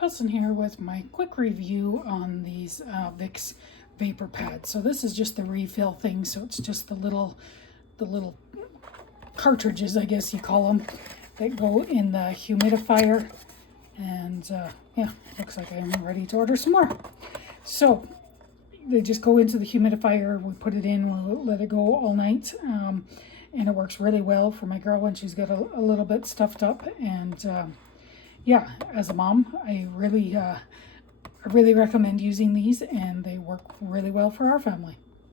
Wilson here with my quick review on these Vicks VapoPads. So this is just the refill thing, so it's just the little cartridges, I guess you call them, that go in the humidifier. And yeah, looks like I'm ready to order some more. So they just go into the humidifier, we put it in, we'll let it go all night. And it works really well for my girl when she's got a little bit stuffed up. And yeah, as a mom, I really recommend using these, and they work really well for our family.